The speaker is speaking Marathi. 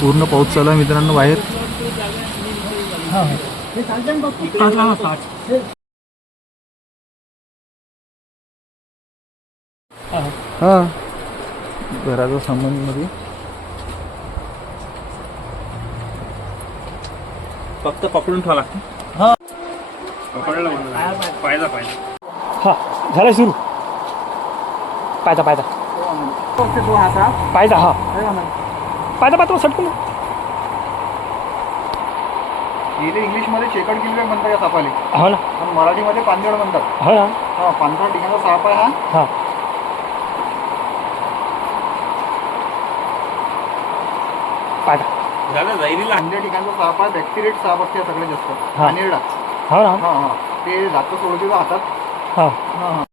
पूर्ण पाऊस चालू आहे मित्रांनो बाहेर. हा घराचा संबंध मध्ये फक्त पकडून ठेवा लागते. हा पकडलं म्हणून पायदा पाहिजे. हा झालं सुरू. पायदा पायदा पायदा हा पायदा पात्र सटकून. गेले इंग्लिशमध्ये शेकड किल्वे म्हणतात या सापाले. हो ना पण मराठीमध्ये पांजळ म्हणतात. हो ना हा पांढरा ठिकाणचा साप आहे हा. हा पायदा झालं जैरीला. पांढऱ्या ठिकाणचा साप आहे. बॅक्टेरियट साप असते सगळ्यात जास्त. हा. अनिरडा. हो ना हा हा ते दात सोडते हातात. हा हा हा